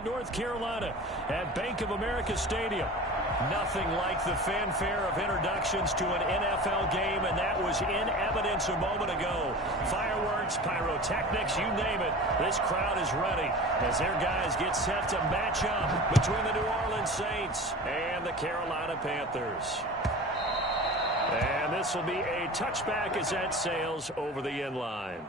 Charlotte, North Carolina at Bank of America Stadium. Nothing like the fanfare of introductions to an NFL game, and that was in evidence a moment ago. Fireworks, pyrotechnics, you name it. This crowd is ready as their guys get set to match up between the New Orleans Saints and the Carolina Panthers. And this will be a touchback as that sails over the end line.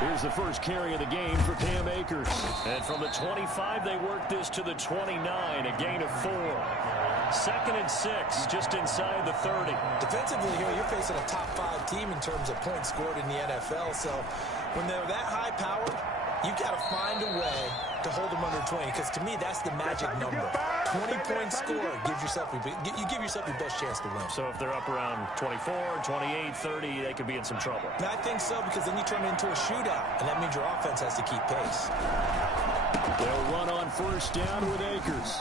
Here's the first carry of the game for Cam Akers. And from the 25, they work this to the 29, a gain of 4. 2nd and 6, just inside the 30. Defensively here, you're facing a top 5 team in terms of points scored in the NFL. So when they're that high powered, you got to find a way to hold them under 20, because to me, that's the magic number. 20 points scored gives yourself you give yourself your best chance to win. So if they're up around 24, 28, 30, they could be in some trouble. And I think so, because then you turn it into a shootout, and that means your offense has to keep pace. They'll run on first down with Akers.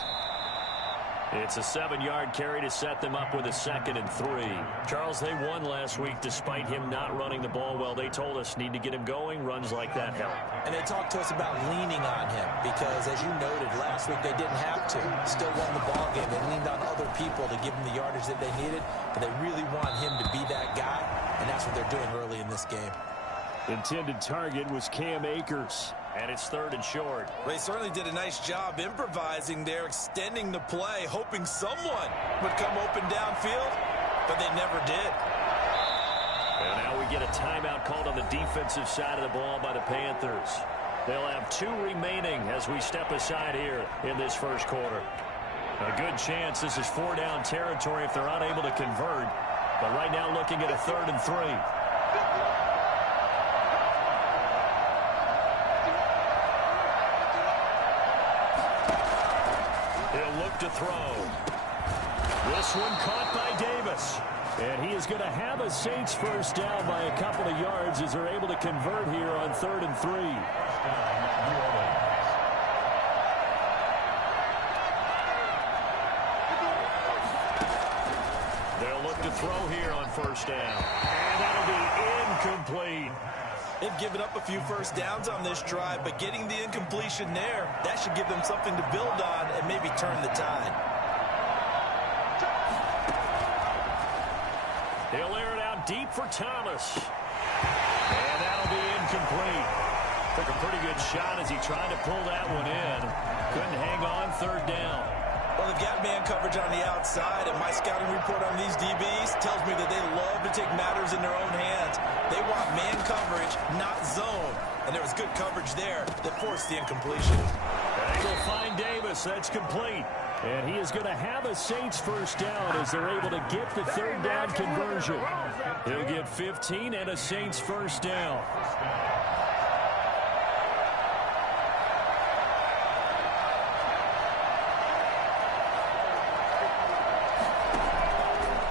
It's a 7-yard carry to set them up with a 2nd and 3. Charles, they won last week despite him not running the ball well. They told us need to get him going. Runs like that help. And they talked to us about leaning on him because, as you noted, last week they didn't have to. Still won the ball game. They leaned on other people to give them the yardage that they needed, but they really want him to be that guy, and that's what they're doing early in this game. Intended target was Cam Akers. And it's 3rd and short. They certainly did a nice job improvising there, extending the play, hoping someone would come open downfield, but they never did. And now we get a timeout called on the defensive side of the ball by the Panthers. They'll have 2 remaining as we step aside here in this first quarter. A good chance this is 4-down territory if they're unable to convert. But right now looking at a 3rd and 3. To throw. This one caught by Davis. And he is going to have a Saints first down by a couple of yards as they're able to convert here on 3rd and 3. They'll look to throw here on first down. And that'll be incomplete. They've given up a few first downs on this drive, but getting the incompletion there, that should give them something to build on and maybe turn the tide. He'll air it out deep for Thomas. And that'll be incomplete. Took a pretty good shot as he tried to pull that one in. Couldn't hang on 3rd down. Well, they've got man coverage on the outside, and my scouting report on these DBs tells me that they love to take matters in their own hands. They want man coverage, not zone. And there was good coverage there that forced the incompletion. They will find Davis. That's complete. And he is going to have a Saints first down as they're able to get the 3rd down conversion. He'll get 15 and a Saints first down.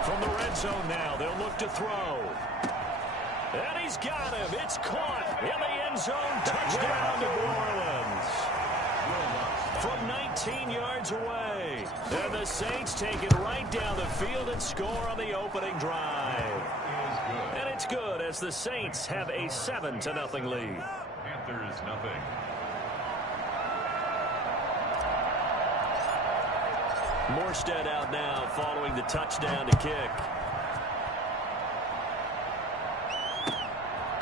From the red zone now, they'll look to throw. And he's got him. It's caught in the end zone. Touchdown to New Orleans. From 19 yards away. And the Saints take it right down the field and score on the opening drive. And it's good as the Saints have a 7-0 lead. Panthers nothing. Morstead out now following the touchdown to kick.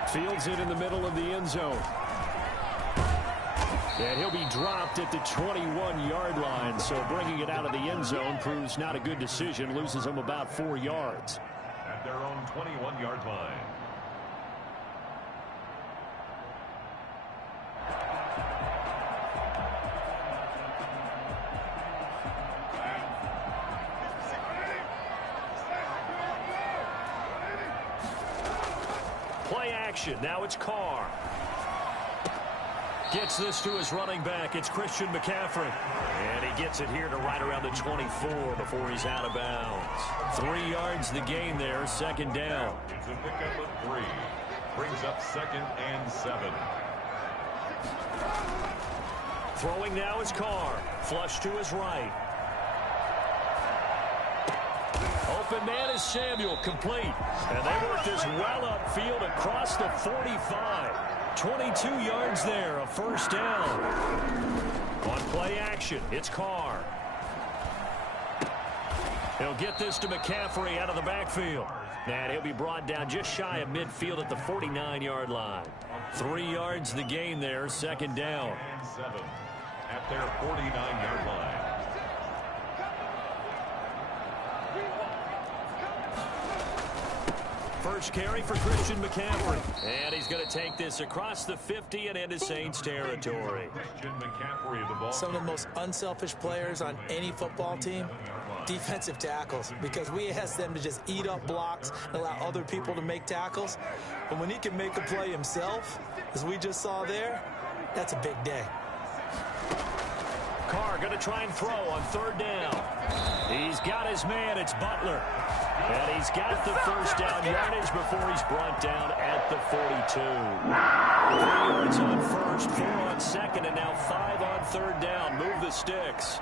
Fields it in the middle of the end zone. And he'll be dropped at the 21-yard line, so bringing it out of the end zone proves not a good decision. Loses him about 4 yards. At their own 21-yard line. Play action. Now it's Carr. Gets this to his running back. It's Christian McCaffrey. And he gets it here to right around the 24 before he's out of bounds. 3 yards the gain there, second down. It's a pickup of 3. Brings up 2nd and 7. Throwing now is Carr. Flush to his right. Open man is Samuel, complete. And they work this well upfield across the 45. 22 yards there, a first down. On play action, it's Carr. He'll get this to McCaffrey out of the backfield. And he'll be brought down just shy of midfield at the 49-yard line. 3 yards the gain there, second down. And 7 at their 49-yard line. First carry for Christian McCaffrey. And he's going to take this across the 50 and into Saints territory. Christian McCaffrey of the ball. Some of the most unselfish players on any football team, defensive tackles, because we ask them to just eat up blocks and allow other people to make tackles. But when he can make a play himself, as we just saw there, that's a big day. Carr going to try and throw on third down. He's got his man. It's Butler. And he's got the first down yardage before he's brought down at the 42. 3 yards on first, 4 on second, and now 5 on third down. Move the sticks.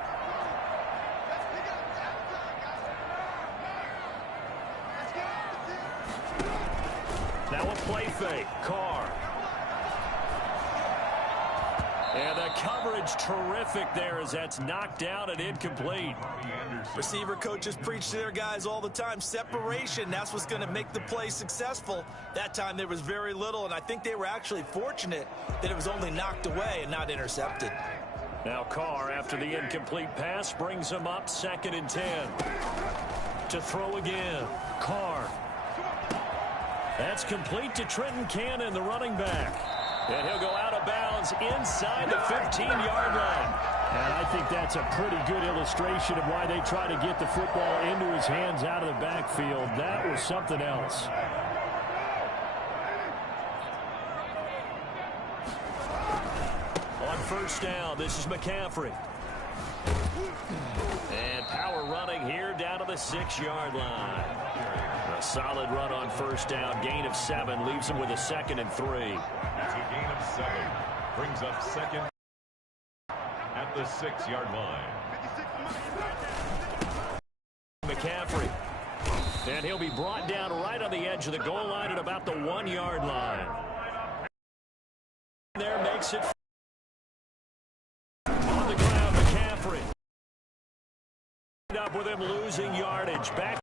Now a play fake. Carr. And the coverage terrific there as that's knocked down and incomplete. Receiver coaches preach to their guys all the time. Separation, that's what's going to make the play successful. That time there was very little, and I think they were actually fortunate that it was only knocked away and not intercepted. Now Carr, after the incomplete pass, brings him up 2nd and 10. To throw again. Carr. That's complete to Trenton Cannon, the running back. And he'll go out of bounds inside the 15-yard line. And I think that's a pretty good illustration of why they try to get the football into his hands out of the backfield. That was something else. On first down, this is McCaffrey. And power running here down to the 6-yard line. A solid run on first down. Gain of 7 leaves him with a 2nd and 3. It's a gain of 7. Brings up 2nd at the 6-yard line. McCaffrey. And he'll be brought down right on the edge of the goal line at about the 1-yard line. There makes it on the ground. McCaffrey. Up with him losing yardage. Back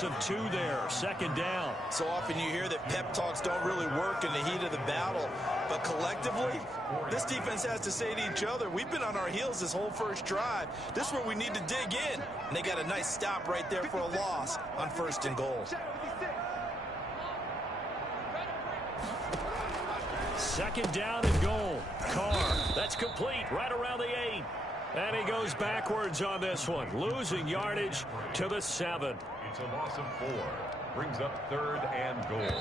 of 2 there, 2nd down. So often you hear that pep talks don't really work in the heat of the battle, but collectively, this defense has to say to each other, we've been on our heels this whole first drive. This is where we need to dig in. And they got a nice stop right there for a loss on 1st and goal. 2nd down and goal. Carr, that's complete right around the 8. And he goes backwards on this one, losing yardage to the 7. It's a loss of 4. Brings up 3rd and goal.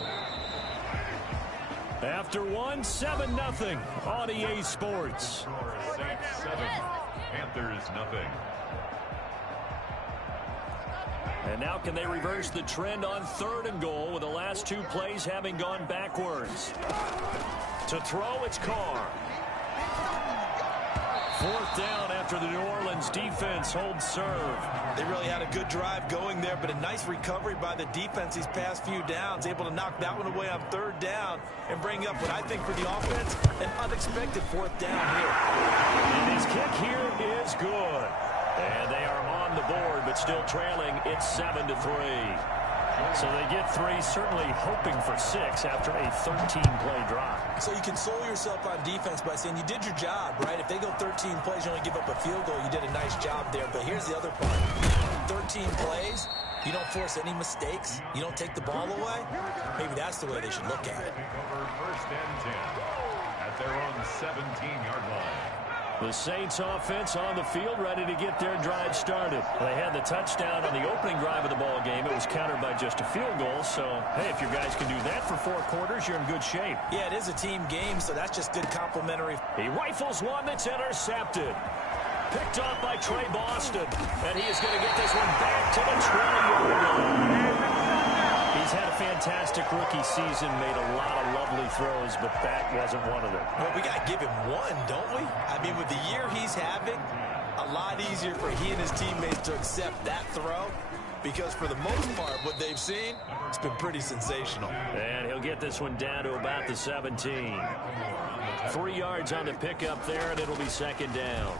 After 1, 7-0 on EA Sports. Saints 7, Panthers nothing. And now can they reverse the trend on 3rd and goal with the last 2 plays having gone backwards? To throw, it's Carr. 4th down after the New Orleans defense holds serve. They really had a good drive going there, but a nice recovery by the defense these past few downs, able to knock that one away on 3rd down and bring up what I think for the offense, an unexpected 4th down here. And his kick here is good. And they are on the board, but still trailing. It's 7-3. So they get 3, certainly hoping for 6 after a 13-play drive. So you console yourself on defense by saying you did your job, right? If they go 13 plays, you only give up a field goal, you did a nice job there. But here's the other part. 13 plays, you don't force any mistakes, you don't take the ball away. Maybe that's the way they should look at it. Over 1st and 10 at their own 17-yard line. The Saints offense on the field, ready to get their drive started. They had the touchdown on the opening drive of the ball game. It was countered by just a field goal. So, hey, if your guys can do that for 4 quarters, you're in good shape. Yeah, it is a team game, so that's just good complimentary. He rifles one that's intercepted. Picked off by Trey Boston. And he is going to get this one back to the 20-yard line. He's had a fantastic rookie season, made a lot of lovely throws, but that wasn't one of them. Well, we got to give him one, don't we? I mean, with the year he's having, a lot easier for he and his teammates to accept that throw, because for the most part, what they've seen, it's been pretty sensational. And he'll get this one down to about the 17. 3 yards on the pickup there, and it'll be second down.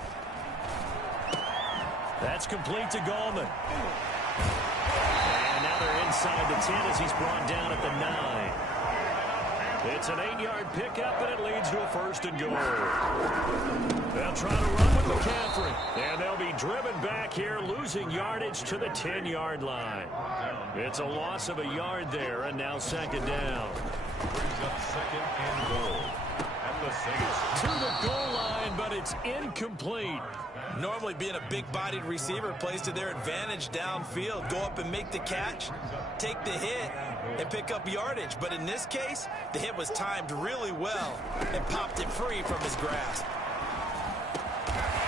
That's complete to Gallman. And now they're inside the 10 as he's brought down at the 9. It's an 8-yard pickup, and it leads to a first and goal. They'll try to run with McCaffrey. And they'll be driven back here, losing yardage to the 10-yard line. It's a loss of a yard there, and now second down. Brings up second and goal. At the Saints. To the goal line, but it's incomplete. Normally being a big-bodied receiver plays to their advantage downfield. Go up and make the catch, take the hit, and pick up yardage. But in this case, the hit was timed really well and popped it free from his grasp.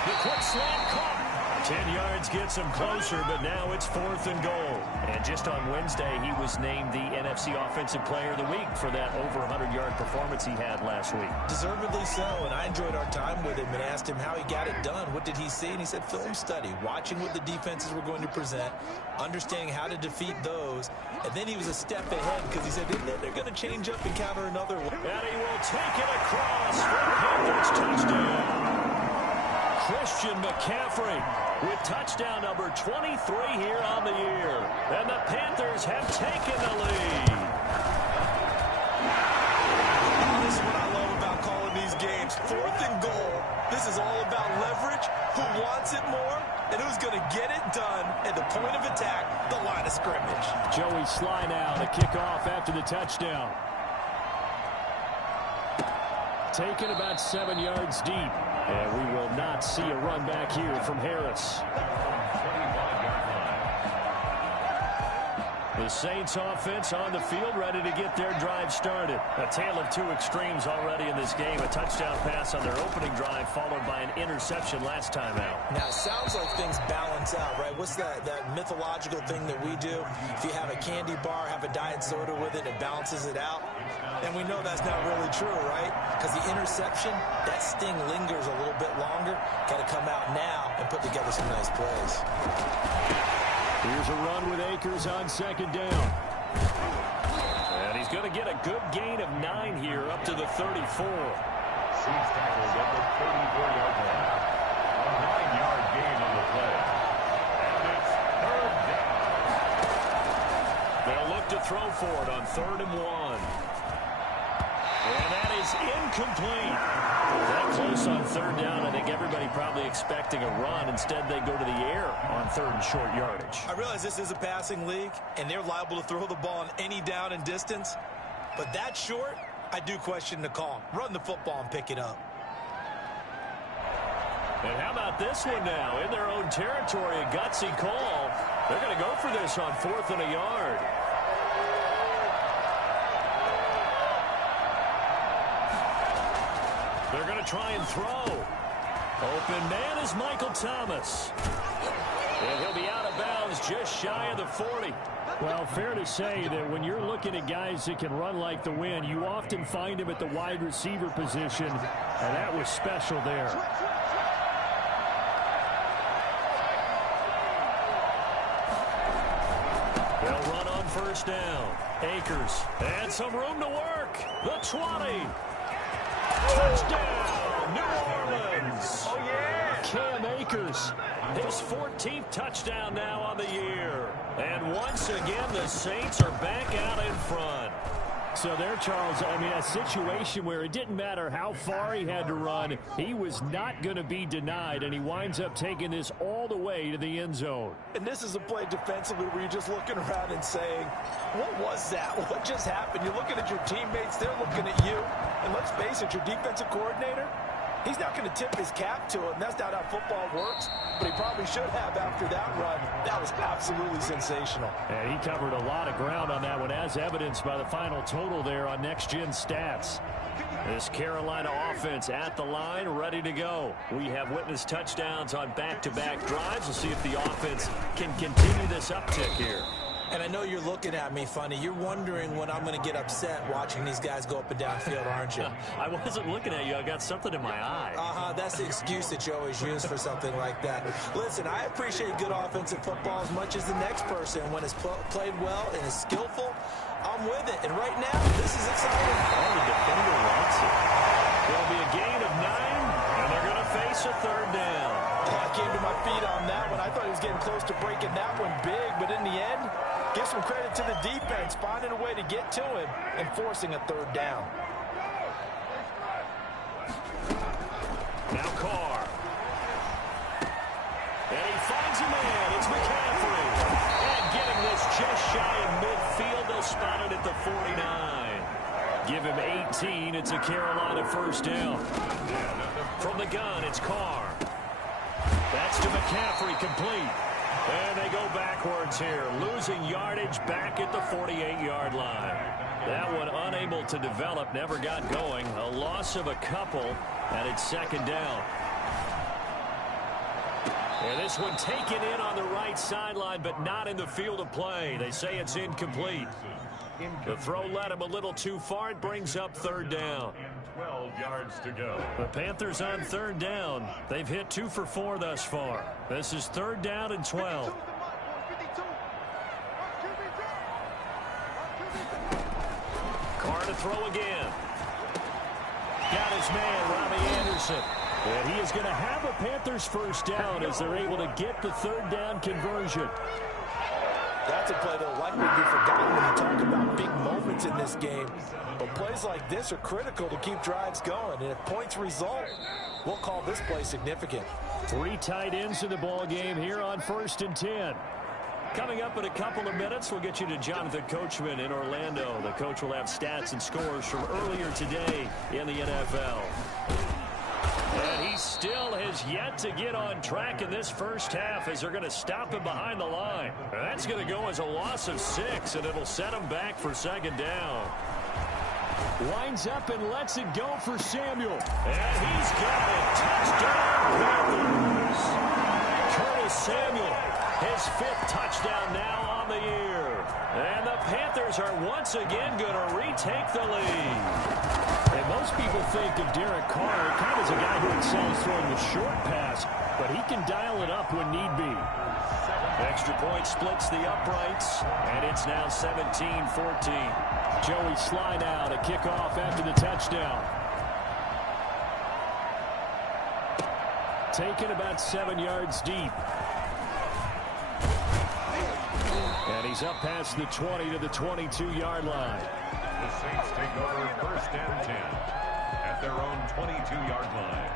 The quick slant caught. 10 yards gets him closer, but now it's 4th and goal. And just on Wednesday, he was named the NFC Offensive Player of the Week for that over 100-yard performance he had last week. Deservedly so, and I enjoyed our time with him and asked him how he got it done. What did he see? And he said film study, watching what the defenses were going to present, understanding how to defeat those, and then he was a step ahead because he said they're going to change up and counter another one. And he will take it across for the Panthers touchdown. Christian McCaffrey with touchdown number 23 here on the year. And the Panthers have taken the lead. This is what I love about calling these games. 4th and goal. This is all about leverage, who wants it more, and who's going to get it done at the point of attack, the line of scrimmage. Joey Sly now to kick off after the touchdown. Taken about 7 yards deep. And we will not see a run back here from Harris. The Saints offense on the field, ready to get their drive started. A tale of 2 extremes already in this game. A touchdown pass on their opening drive, followed by an interception last time out. Now, it sounds like things balance out, right? What's that mythological thing that we do? If you have a candy bar, have a diet soda with it, it balances it out. And we know that's not really true, right? Because the interception, that sting lingers a little bit longer. Got to come out now and put together some nice plays. Here's a run with Akers on second down. And he's going to get a good gain of 9 here, up to the 34. Seeds tackled at the 34-yard line. A 9-yard gain on the play. And it's 3rd down. They'll look to throw for it on 3rd and 1. And that is incomplete. That close on 3rd down. I think everybody probably expecting a run. Instead, they go to the air on 3rd and short yardage. I realize this is a passing league, and they're liable to throw the ball on any down and distance. But that short, I do question the call. Run the football and pick it up. And how about this one now? In their own territory, a gutsy call. They're going to go for this on 4th and a yard. They're going to try and throw. Open man is Michael Thomas. And he'll be out of bounds just shy of the 40. Well, fair to say that when you're looking at guys that can run like the wind, you often find them at the wide receiver position, and that was special there. They'll run on 1st down. Akers, and some room to work. The 20. Touchdown, New Orleans. Oh, yeah. Cam Akers, his 14th touchdown now on the year. And once again, the Saints are back out in front. So there, Charles, I mean, a situation where it didn't matter how far he had to run, he was not going to be denied, and he winds up taking this all the way to the end zone. And this is a play defensively where you're just looking around and saying, what was that? What just happened? You're looking at your teammates, they're looking at you. And let's face it, your defensive coordinator, He's not going to tip his cap to him. That's not how football works, but he probably should have after that run. That was absolutely sensational. And he covered a lot of ground on that one, as evidenced by the final total there on Next Gen Stats. This Carolina offense at the line, ready to go. We have witnessed touchdowns on back-to-back drives. We'll see if the offense can continue this uptick here. And I know you're looking at me funny. You're wondering when I'm going to get upset watching these guys go up and down field, aren't you? I wasn't looking at you. I got something in my eye. That's the excuse that you always use for something like that. Listen, I appreciate good offensive football as much as the next person. When it's played well and is skillful, I'm with it. And right now, this is exciting. Oh, the defender wants it. It'll be a gain of 9, and they're going to face a third down. I came to my feet on that one. I thought he was getting close to breaking that one big, but in the end, give some credit to the defense, finding a way to get to him and forcing a third down. Now Carr. And he finds a man. It's McCaffrey. And getting this just shy of midfield. They'll spot it at the 49. Give him 18. It's a Carolina first down. From the gun, it's Carr. That's to McCaffrey, complete. And they go backwards here, losing yardage back at the 48-yard line. That one unable to develop, never got going. A loss of a couple, and it's second down. And this one taken in on the right sideline, but not in the field of play. They say it's incomplete. The throw led him a little too far. It brings up third down. 12 yards to go. The Panthers on third down. They've hit 2 for 4 thus far. This is third down and 12. Carr to throw again. Got his man, Robbie Anderson. And he is going to have a Panthers first down as they're able to get the third down conversion. That's a play that will likely be forgotten when you talk about big moments in this game. But plays like this are critical to keep drives going. And if points result, we'll call this play significant. 3 tight ends in the ball game here on 1st and 10. Coming up in a couple of minutes, we'll get you to Jonathan Coachman in Orlando. The coach will have stats and scores from earlier today in the NFL. And he still has yet to get on track in this first half as they're going to stop him behind the line. That's going to go as a loss of 6, and it'll set him back for second down. Winds up and lets it go for Samuel. And he's got it. Touchdown, Panthers. Curtis Samuel, his 5th touchdown now on the year. And the Panthers are once again going to retake the lead. And most people think of Derek Carr kind of as a guy who excels throwing the short pass, but he can dial it up when need be. Extra point splits the uprights, and it's now 17-14. Joey Sly now to kick off after the touchdown. Taken about 7 yards deep. And he's up past the 20 to the 22-yard line. The Saints take over 1st and 10 at their own 22-yard line.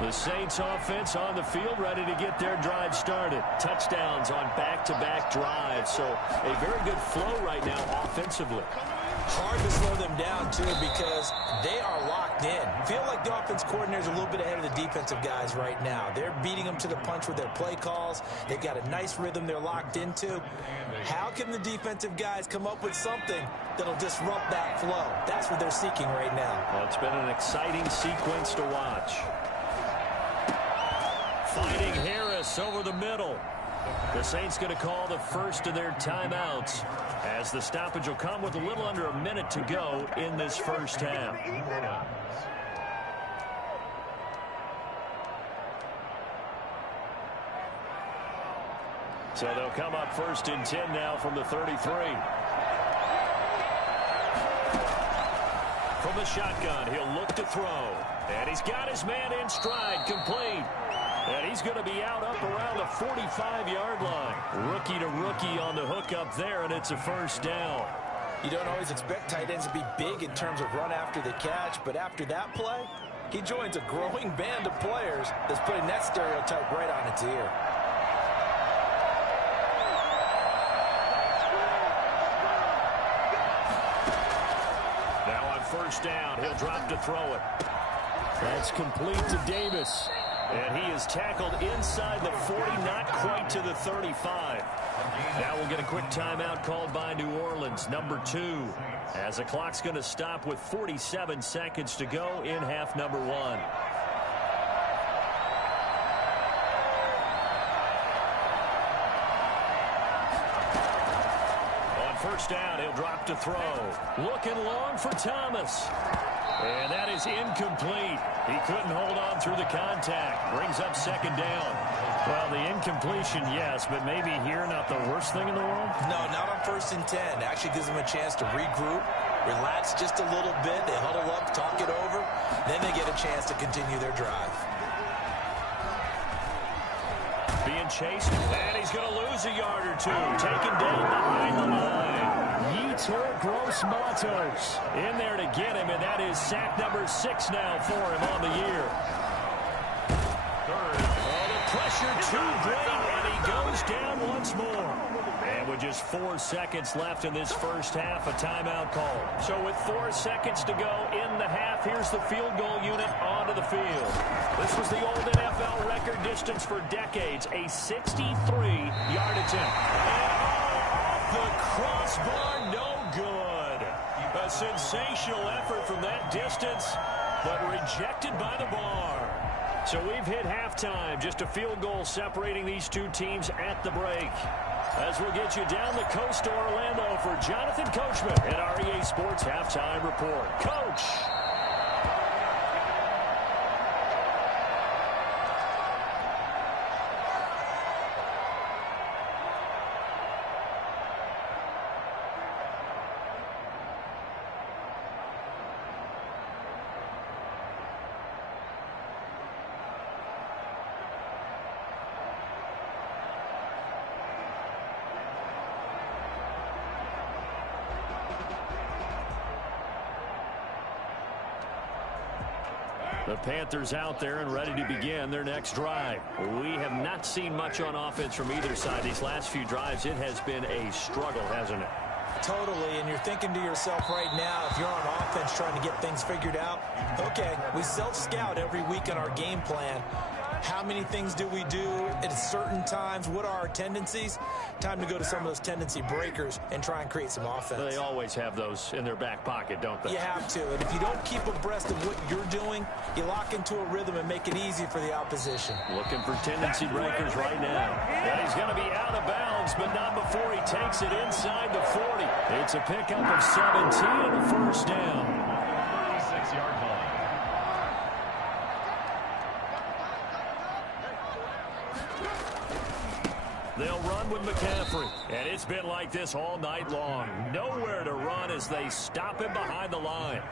The Saints offense on the field, ready to get their drive started. Touchdowns on back-to-back drives, so a very good flow right now offensively. Hard to slow them down, too, because they are locked in. Feel like the offense coordinator's a little bit ahead of the defensive guys right now. They're beating them to the punch with their play calls. They've got a nice rhythm they're locked into. How can the defensive guys come up with something that'll disrupt that flow? That's what they're seeking right now. Well, it's been an exciting sequence to watch. Fighting Harris over the middle. The Saints going to call the first of their timeouts as the stoppage will come with a little under a minute to go in this first half. So they'll come up 1st and 10 now from the 33. From the shotgun, he'll look to throw. And he's got his man in stride, complete. And he's going to be out up around the 45-yard line. Rookie to rookie on the hook up there, and it's a first down. You don't always expect tight ends to be big in terms of run after the catch, but after that play, he joins a growing band of players that's putting that stereotype right on its ear. Now first down. He'll drop to throw it. That's complete to Davis. And he is tackled inside the 40, not quite to the 35. Now we'll get a quick timeout called by New Orleans, number 2, as the clock's going to stop with 47 seconds to go in half number 1. First down, he'll drop to throw. Looking long for Thomas. And that is incomplete. He couldn't hold on through the contact. Brings up second down. Well, the incompletion, yes, but maybe here not the worst thing in the world? No, not on 1st and 10. Actually gives them a chance to regroup, relax just a little bit. They huddle up, talk it over. Then they get a chance to continue their drive. Being chased, and he's going to lose a yard or two. Taken down behind the line. Yetur Gross-Matos in there to get him, and that is sack number 6 now for him on the year. Oh, the pressure too great, and he goes down once more. And with just 4 seconds left in this first half, a timeout call. So with 4 seconds to go in the half, here's the field goal unit onto the field. This was the old NFL record distance for decades, a 63-yard attempt. And off the crossbar, no good. A sensational effort from that distance, but rejected by the bar. So we've hit halftime, just a field goal separating these two teams at the break. As we'll get you down the coast to Orlando for Jonathan Coachman at our EA Sports Halftime Report. Coach! The Panthers out there and ready to begin their next drive. We have not seen much on offense from either side. These last few drives, it has been a struggle, hasn't it? Totally, and you're thinking to yourself right now, if you're on offense trying to get things figured out, okay, we self-scout every week on our game plan. How many things do we do at certain times? What are our tendencies? Time to go to some of those tendency breakers and try and create some offense. They always have those in their back pocket, don't they? You have to, and if you don't keep abreast of what you're doing, you lock into a rhythm and make it easy for the opposition. Looking for tendency breakers right now. And he's going to be out of bounds, but not before he takes it inside the 40. It's a pickup of 17 and a first down. 36-yard line. They'll run with McCaffrey, and it's been like this all night long. Nowhere to run as they stop him behind the line.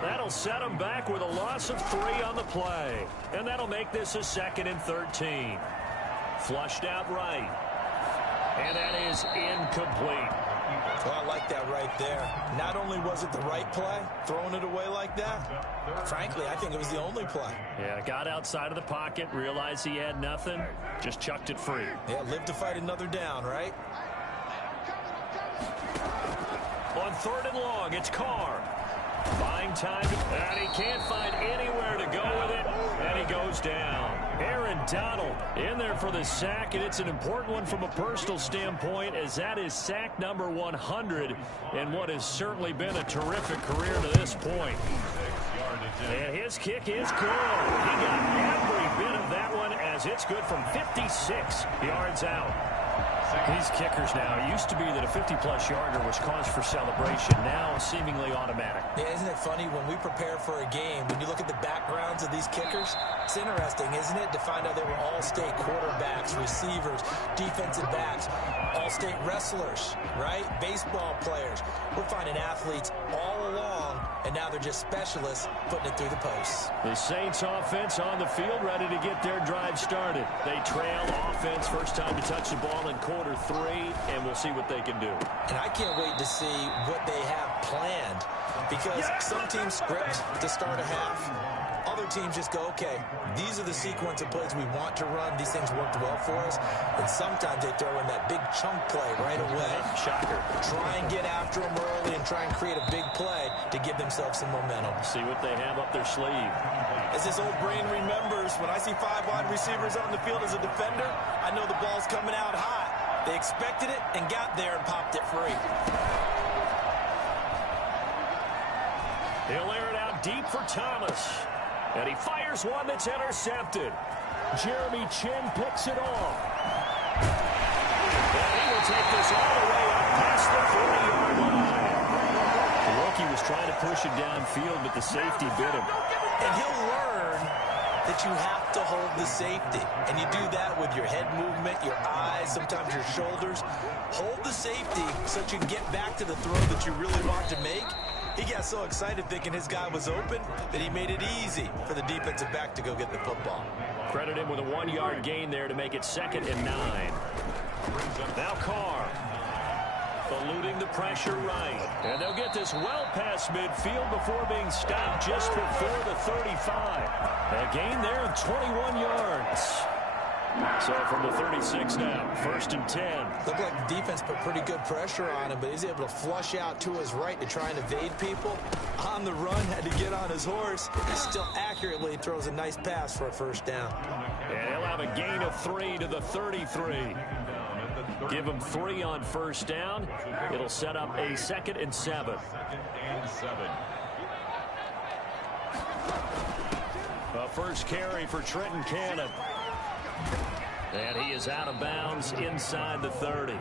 That'll set him back with a loss of 3 on the play, and that'll make this a 2nd and 13. Flushed out right, and that is incomplete. Well, I like that right there. Not only was it the right play, throwing it away like that, frankly, I think it was the only play. Yeah, got outside of the pocket, realized he had nothing, just chucked it free. Yeah, live to fight another down, right? On 3rd and long, it's Carr. Buying time, and he can't find anywhere to go with it, and he goes down. Aaron Donald in there for the sack, and it's an important one from a personal standpoint, as that is sack number 100 in what has certainly been a terrific career to this point. And his kick is good. He got every bit of that one, as it's good from 56 yards out. These kickers now, it used to be that a 50-plus yarder was cause for celebration. Now seemingly automatic. Yeah, isn't it funny when we prepare for a game, when you look at the backgrounds of these kickers, it's interesting, isn't it, to find out they were all-state quarterbacks, receivers, defensive backs, all-state wrestlers, right? Baseball players. We're finding athletes all along, and now they're just specialists putting it through the posts. The Saints offense on the field, ready to get their drive started. They trail offense, first time to touch the ball in quarter 3, and we'll see what they can do. And I can't wait to see what they have planned, because some teams script to start a half. Other teams just go, okay, these are the sequence of plays we want to run. These things worked well for us. And sometimes they throw in that big chunk play right away. Shocker. Try and get after them early and try and create a big play to give themselves some momentum. See what they have up their sleeve. As this old brain remembers, when I see 5 wide receivers on the field as a defender, I know the ball's coming out hot. They expected it and got there and popped it free. He'll air it out deep for Thomas. And he fires one that's intercepted. Jeremy Chin picks it off. And he will take this all the way up past the 40-yard line. The rookie was trying to push it downfield, but the safety bit him. And he'll learn that you have to hold the safety. And you do that with your head movement, your eyes, sometimes your shoulders. Hold the safety so that you can get back to the throw that you really want to make. He got so excited thinking his guy was open that he made it easy for the defensive back to go get the football. Credit him with a 1-yard gain there to make it 2nd and 9. Now Carr. Eluding the pressure right. And they'll get this well past midfield before being stopped just before the 35. A gain there of 21 yards. So from the 36 now, 1st and 10. Looked like the defense put pretty good pressure on him, but he's able to flush out to his right to try and evade people. On the run, had to get on his horse. He still accurately throws a nice pass for a 1st down. And he'll have a gain of 3 to the 33. Give him 3 on 1st down. It'll set up a 2nd and 7. The first carry for Trenton Cannon. And he is out of bounds inside the 30.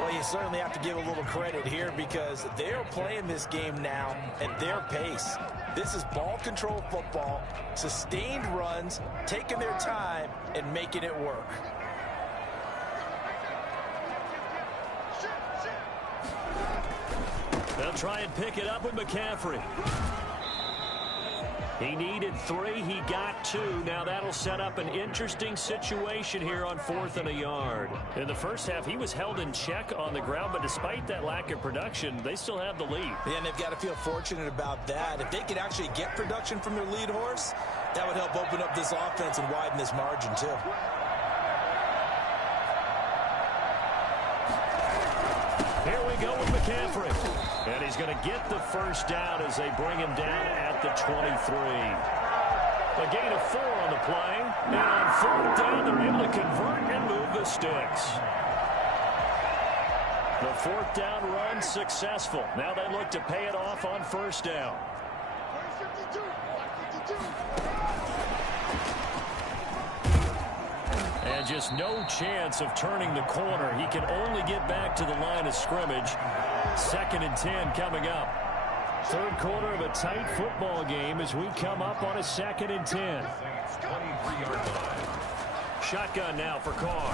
Well, you certainly have to give a little credit here because they're playing this game now at their pace. This is ball control football, sustained runs, taking their time, and making it work. They'll try and pick it up with McCaffrey. He needed 3. He got 2. Now that'll set up an interesting situation here on 4th and a yard. In the first half, he was held in check on the ground, but despite that lack of production, they still have the lead. Yeah, and they've got to feel fortunate about that. If they could actually get production from their lead horse, that would help open up this offense and widen this margin, too. Here we go with McCaffrey. And he's going to get the 1st down as they bring him down at the 23. A gain of 4 on the play. And on 4th down, they're able to convert and move the sticks. The 4th down run successful. Now they look to pay it off on 1st down. And just no chance of turning the corner. He can only get back to the line of scrimmage. 2nd and 10 coming up. 3rd quarter of a tight football game as we come up on a 2nd and 10. 23-yard line. Shotgun now for Carr.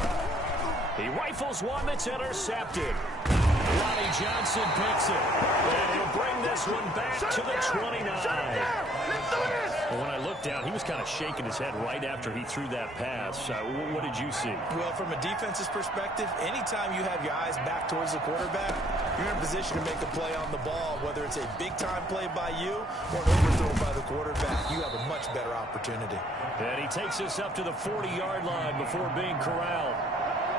He rifles one that's intercepted. Ronnie Johnson picks it. And he'll bring this one back to the 29. Well, when I looked down, he was kind of shaking his head right after he threw that pass. What did you see? Well, from a defense's perspective, anytime you have your eyes back towards the quarterback, you're in a position to make a play on the ball, whether it's a big-time play by you or an overthrow by the quarterback. You have a much better opportunity. And he takes us up to the 40-yard line before being corralled.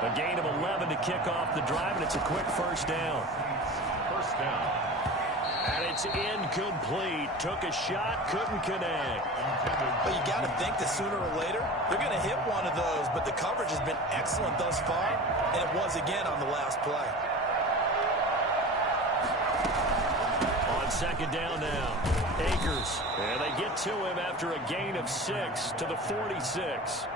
A gain of 11 to kick off the drive, and it's a quick 1st down. 1st down. And it's incomplete. Took a shot, couldn't connect. But you got to think that sooner or later, they're going to hit one of those, but the coverage has been excellent thus far, and it was again on the last play. On 2nd down now, Akers. And they get to him after a gain of 6 to the 46.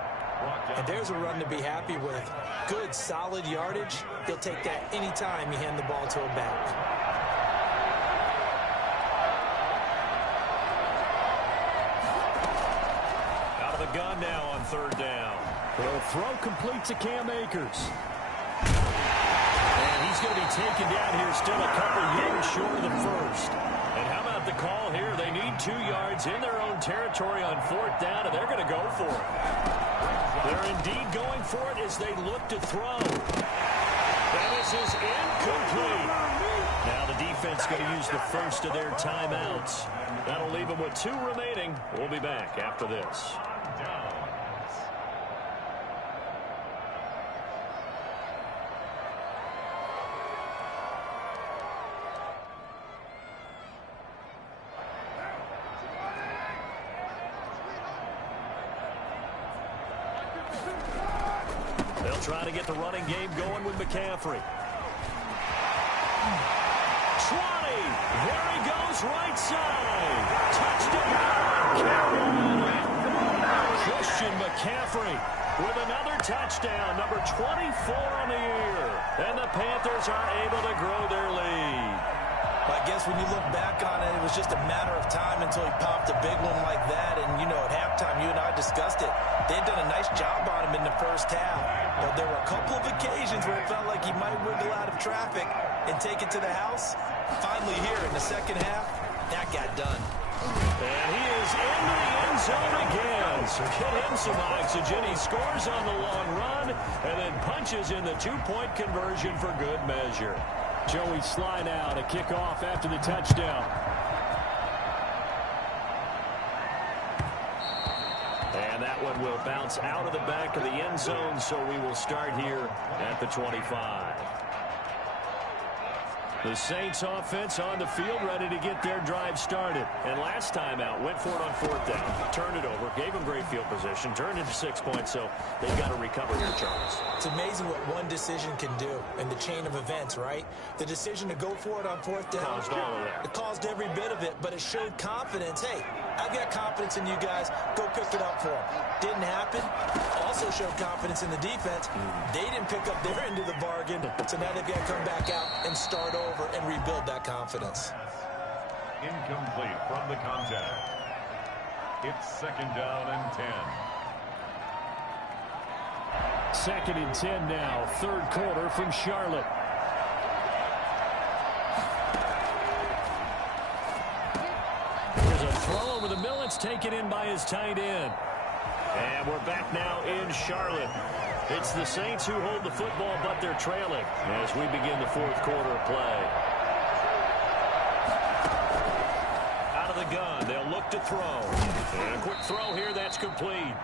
And there's a run to be happy with. Good, solid yardage. He'll take that anytime you hand the ball to a back. Gun now on 3rd down. The throw complete to Cam Akers. And he's going to be taken down here still a couple yards short of the 1st. And how about the call here? They need 2 yards in their own territory on 4th down, and they're going to go for it. They're indeed going for it as they look to throw. And this is incomplete. Now the defense going to use the first of their timeouts. That'll leave them with 2 remaining. We'll be back after this. They'll try to get the running game going with McCaffrey. 20. There he goes, right side. Touchdown, Carolina. Christian McCaffrey with another touchdown, number 24 on the year. And the Panthers are able to grow their lead. I guess when you look back on it, it was just a matter of time until he popped a big one like that. And, you know, at halftime, you and I discussed it. They had done a nice job on him in the first half. But there were a couple of occasions where it felt like he might wiggle out of traffic and take it to the house. Finally here in the second half, that got done. And he is into the end zone again. So get him some oxygen. He scores on the long run and then punches in the 2-point conversion for good measure. Joey slide out, a kickoff after the touchdown. And that one will bounce out of the back of the end zone, so we will start here at the 25. The Saints offense on the field, ready to get their drive started. And last time out, went for it on 4th down, turned it over, gave them great field position, turned into 6 points, so they've got to recover here, Charles. It's amazing what one decision can do in the chain of events, right? The decision to go for it on 4th down. Caused all of that. It caused every bit of it, but it showed confidence. Hey, I've got confidence in you guys. Go pick it up for them. Didn't happen. Also showed confidence in the defense. They didn't pick up their end of the bargain, so now they've got to come back out and start over and rebuild that confidence. Incomplete from the contact. It's 2nd down and 10. 2nd and 10 now, 3rd quarter from Charlotte. There's a throw over the middle. It's taken in by his tight end. And we're back now in Charlotte. It's the Saints who hold the football, but they're trailing as we begin the 4th quarter of play. Out of the gun, they'll look to throw. And a quick throw here, that's complete.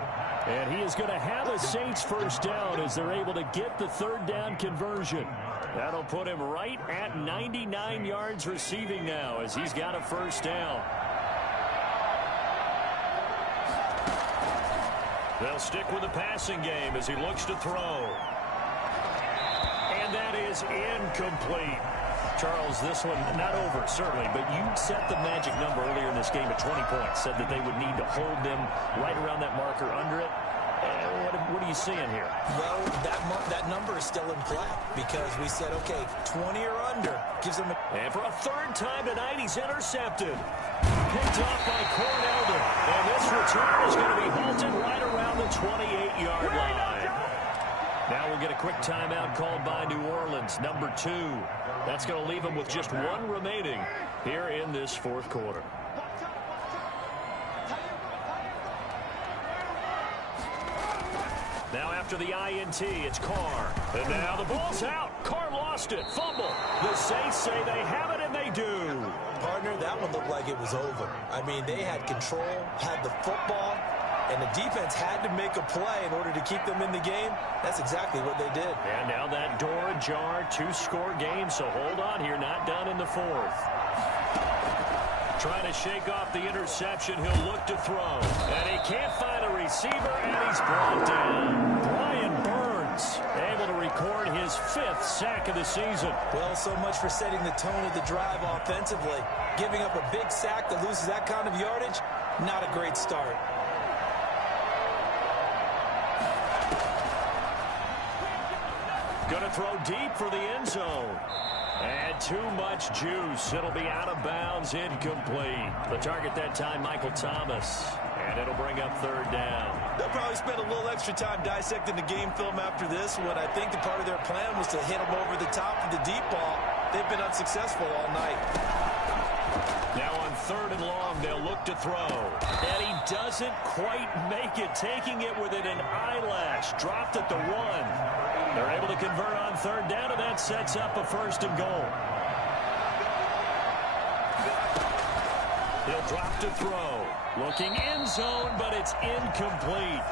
And he is going to have a Saints first down as they're able to get the 3rd down conversion. That'll put him right at 99 yards receiving now as he's got a first down. They'll stick with the passing game as he looks to throw. And that is incomplete. Charles, this one not over, certainly, but you set the magic number earlier in this game at 20 points, said that they would need to hold them right around that marker under it. What are you seeing here? Well, that number is still in play because we said, okay, 20 or under gives them a... And for a 3rd time tonight, he's intercepted. Picked off by Cornelder. And this return is going to be halted right around the 28-yard line. Now we'll get a quick timeout called by New Orleans, number 2. That's going to leave them with just 1 remaining here in this 4th quarter. Now after the INT, it's Carr. And now the ball's out. Carr lost it. Fumble. The Saints say they have it, and they do. Partner, that one looked like it was over. I mean, they had control, had the football, and the defense had to make a play in order to keep them in the game. That's exactly what they did. And now that door ajar, 2-score game, so hold on here, not done in the 4th. Trying to shake off the interception, he'll look to throw. And he can't find a receiver, and he's brought down. Brian Burns able to record his 5th sack of the season. Well, so much for setting the tone of the drive offensively. Giving up a big sack that loses that kind of yardage, not a great start. Going to throw deep for the end zone. And too much juice. It'll be out of bounds, incomplete. The target that time, Michael Thomas. And it'll bring up 3rd down. They'll probably spend a little extra time dissecting the game film after this one. I think the part of their plan was to hit them over the top of the deep ball. They've been unsuccessful all night. Now on third and long. They'll look to throw. And he doesn't quite make it, taking it within an eyelash. Dropped at the 1. They're able to convert on third down, and that sets up a first and goal. He'll drop to throw. Looking end zone, but it's incomplete.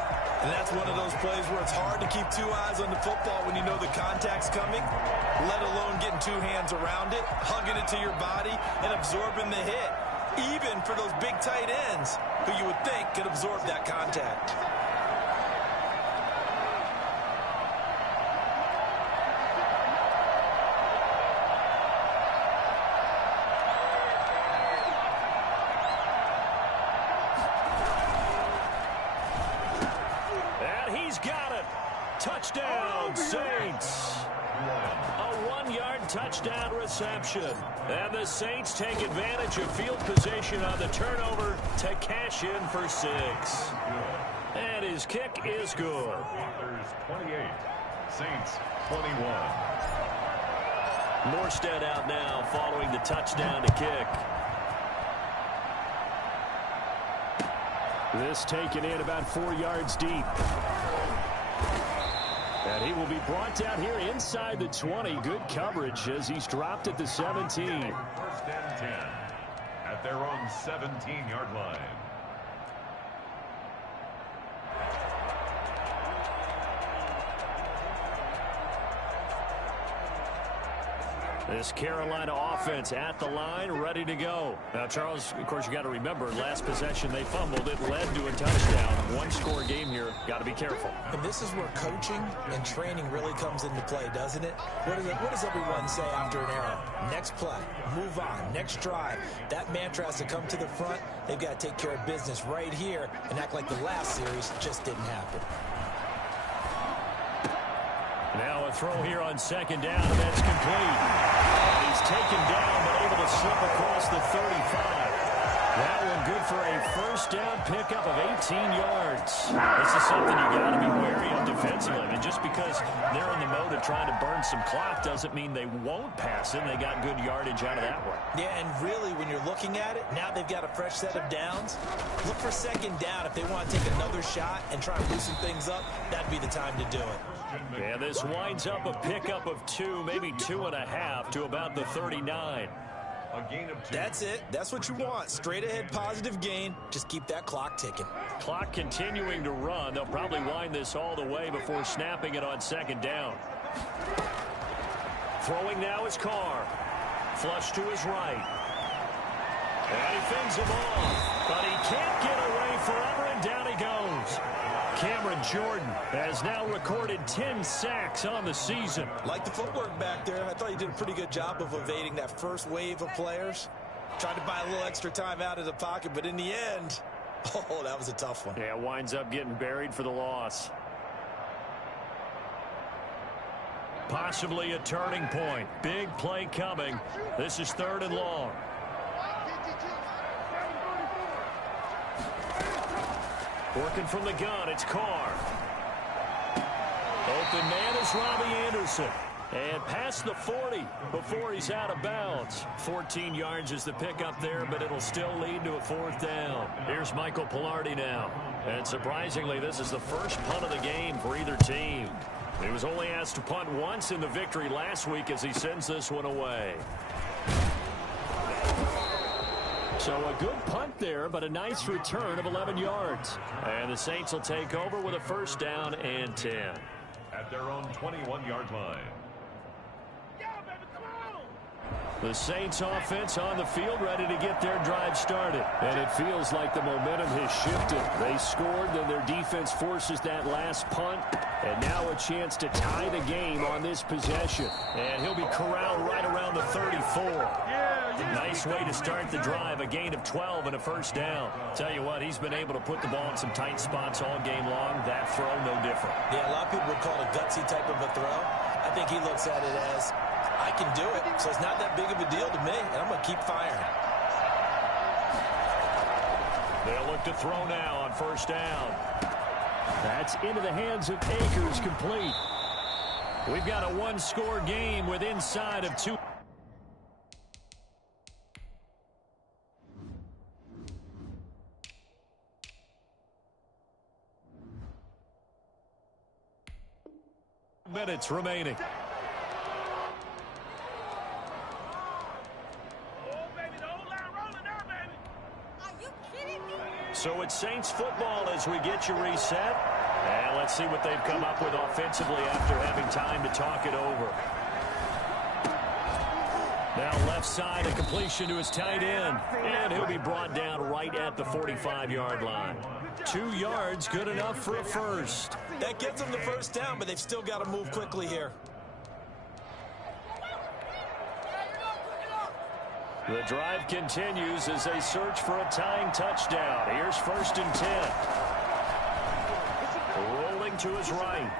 And that's one of those plays where it's hard to keep two eyes on the football when you know the contact's coming, let alone getting two hands around it, hugging it to your body, and absorbing the hit, even for those big tight ends who you would think could absorb that contact. Touchdown, Saints. A 1-yard touchdown reception. And the Saints take advantage of field position on the turnover to cash in for 6. And his kick is good. Panthers 28, Saints 21. Morstead out now following the touchdown to kick. This taken in about 4 yards deep. And he will be brought down here inside the 20. Good coverage as he's dropped at the 17. First and 10 at their own 17-yard line. This Carolina offense at the line, ready to go. Now, Charles, of course, you got to remember, last possession they fumbled. It led to a touchdown. One-score game here. Got to be careful. And this is where coaching and training really comes into play, doesn't it? What does everyone say after an error? Next play, move on, next drive. That mantra has to come to the front. They've got to take care of business right here and act like the last series just didn't happen. Now a throw here on second down, and that's complete. And he's taken down, but able to slip across the 35. That one good for a first down pickup of 18 yards. This is something you got to be wary of defensively. And just because they're in the mode of trying to burn some clock doesn't mean they won't pass him. They got good yardage out of that one. Yeah, and really, when you're looking at it, now they've got a fresh set of downs. Look for second down. If they want to take another shot and try and loosen things up, that'd be the time to do it. And this winds up a pickup of 2, maybe 2.5 to about the 39. A gain of 2. That's it. That's what you want. Straight ahead positive gain. Just keep that clock ticking. Clock continuing to run. They'll probably wind this all the way before snapping it on second down. Throwing now is Carr. Flush to his right. And he fends him off. But he can't get away forever, and down he goes. Cameron Jordan has now recorded 10 sacks on the season. Like the footwork back there, I thought he did a pretty good job of evading that first wave of players. Tried to buy a little extra time out of the pocket, but in the end, oh, that was a tough one. Yeah, winds up getting buried for the loss. Possibly a turning point. Big play coming. This is third and long. Working from the gun, it's Carr. Open man is Robbie Anderson. And past the 40 before he's out of bounds. 14 yards is the pickup there, but it'll still lead to a fourth down. Here's Michael Pilardi now. And surprisingly, this is the first punt of the game for either team. He was only asked to punt once in the victory last week as he sends this one away. So a good punt there, but a nice return of 11 yards. And the Saints will take over with a first down and 10. At their own 21-yard line. The Saints offense on the field ready to get their drive started. And it feels like the momentum has shifted. They scored, then their defense forces that last punt. And now a chance to tie the game on this possession. And he'll be corralled right around the 34. Nice way to start the drive. A gain of 12 and a first down. Tell you what, he's been able to put the ball in some tight spots all game long. That throw, no different. Yeah, a lot of people would call it a gutsy type of a throw. I think he looks at it as, I can do it, so it's not that big of a deal to me, and I'm going to keep firing. They'll look to throw now on first down. That's into the hands of Akers, complete. We've got a one-score game with inside of 2. minutes remaining. So it's Saints football as we get you reset. And let's see what they've come up with offensively after having time to talk it over. Now left side, a completion to his tight end. And he'll be brought down right at the 45-yard line. 2 yards, good enough for a first. That gets them the first down, but they've still got to move quickly here. The drive continues as they search for a tying touchdown. Here's 1st and 10. Rolling to his right.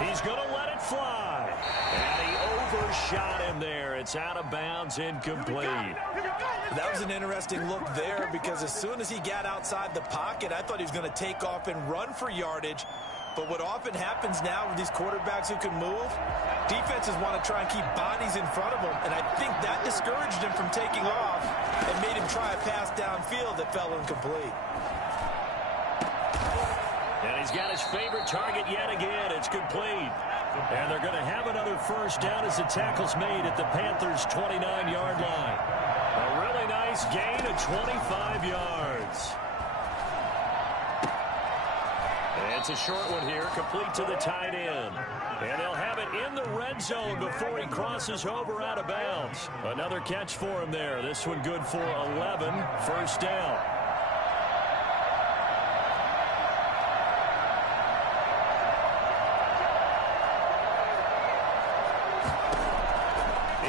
He's going to let it fly. And he overshot him there. It's out of bounds, incomplete. That was an interesting look there because as soon as he got outside the pocket, I thought he was going to take off and run for yardage. But what often happens now with these quarterbacks who can move, defenses want to try and keep bodies in front of them, and I think that discouraged him from taking off and made him try a pass downfield that fell incomplete. And he's got his favorite target yet again. It's complete. And they're going to have another first down as the tackle's made at the Panthers' 29-yard line. A really nice gain of 25 yards. It's a short one here, complete to the tight end. And they'll have it in the red zone before he crosses over out of bounds. Another catch for him there. This one good for 11, first down.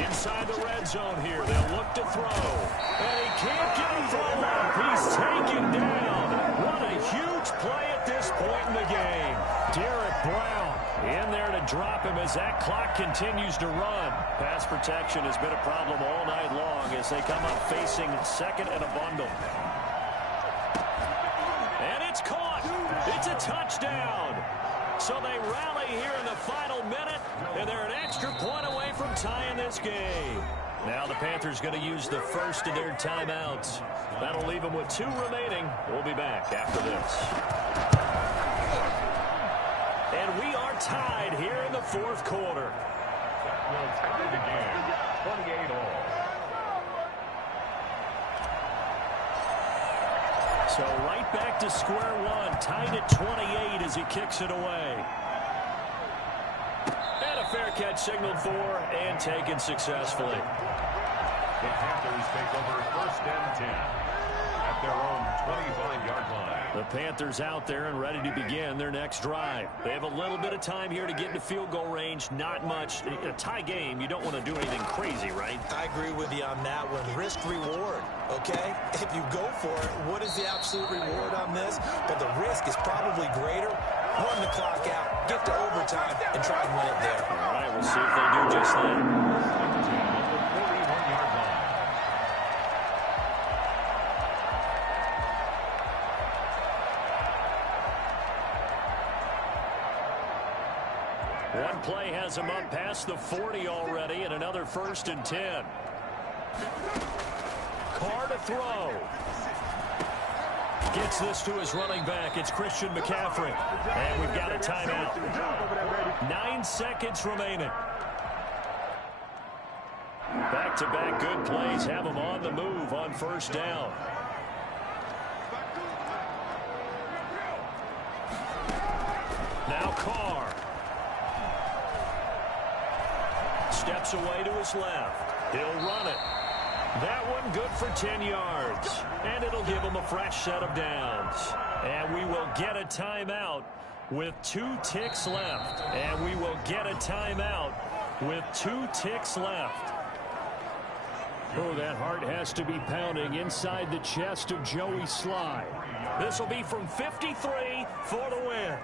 Inside the red zone here, they'll look to throw. And he can't get a throw up. He's taken down. What a huge play at this point in the game. Derek Brown in there to drop him as that clock continues to run. Pass protection has been a problem all night long as they come up facing second and a bundle. And it's caught. It's a touchdown. So they rally here in the final minute, and they're an extra point away from tying this game. Now the Panthers going to use the first of their timeouts. That'll leave them with 2 remaining. We'll be back after this. And we are tied here in the 4th quarter. Will tie the game, 28 all. So right back to square one, tied at 28 as he kicks it away. And a fair catch signaled for and taken successfully. The Panthers take over 1st and 10 at their own 25-yard line. The Panthers out there and ready to begin their next drive. They have a little bit of time here to get into field goal range. Not much. A tie game, you don't want to do anything crazy, right? I agree with you on that one. Risk reward, okay? If you go for it, what is the absolute reward on this? But the risk is probably greater. Run the clock out, get to overtime, and try and win it there. All right, we'll see if they do just that. 41-yard line. One play has him up past the 40 already, and another 1st and 10. Carr to throw. Gets this to his running back. It's Christian McCaffrey. And we've got a timeout. 9 seconds remaining. Back-to-back good plays have him on the move on 1st down. Now Carr. Steps away to his left. He'll run it. That one good for 10 yards. And it'll give him a fresh set of downs. And we will get a timeout with 2 ticks left. And we will get a timeout with 2 ticks left. Oh, that heart has to be pounding inside the chest of Joey Sly. This will be from 53 for the win.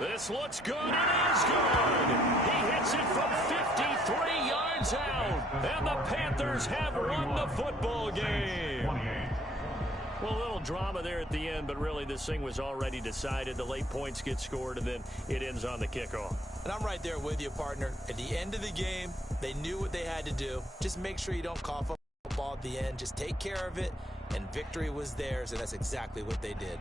This looks good. It is good. He hits it from 53 yards out. And the Panthers have won the football game. Well, a little drama there at the end, but really this thing was already decided. The late points get scored, and then it ends on the kickoff. And I'm right there with you, partner. At the end of the game, they knew what they had to do. Just make sure you don't cough up the ball at the end. Just take care of it, and victory was theirs, and that's exactly what they did.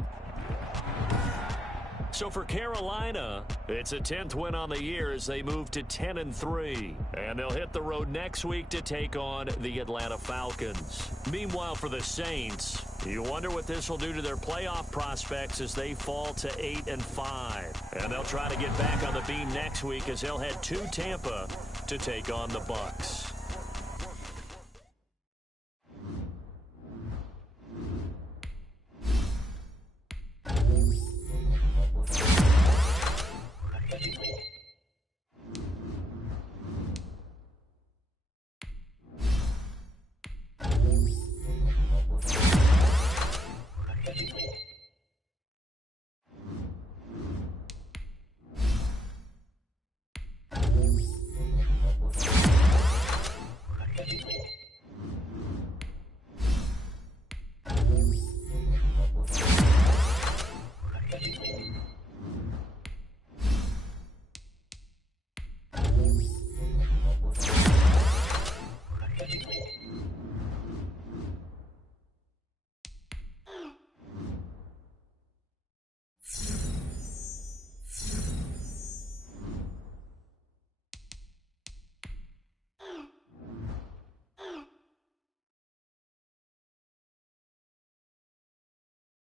So for Carolina, it's a 10th win on the year as they move to 10-3. And they'll hit the road next week to take on the Atlanta Falcons. Meanwhile, for the Saints, you wonder what this will do to their playoff prospects as they fall to 8-5. And they'll try to get back on the beam next week as they'll head to Tampa to take on the Bucs.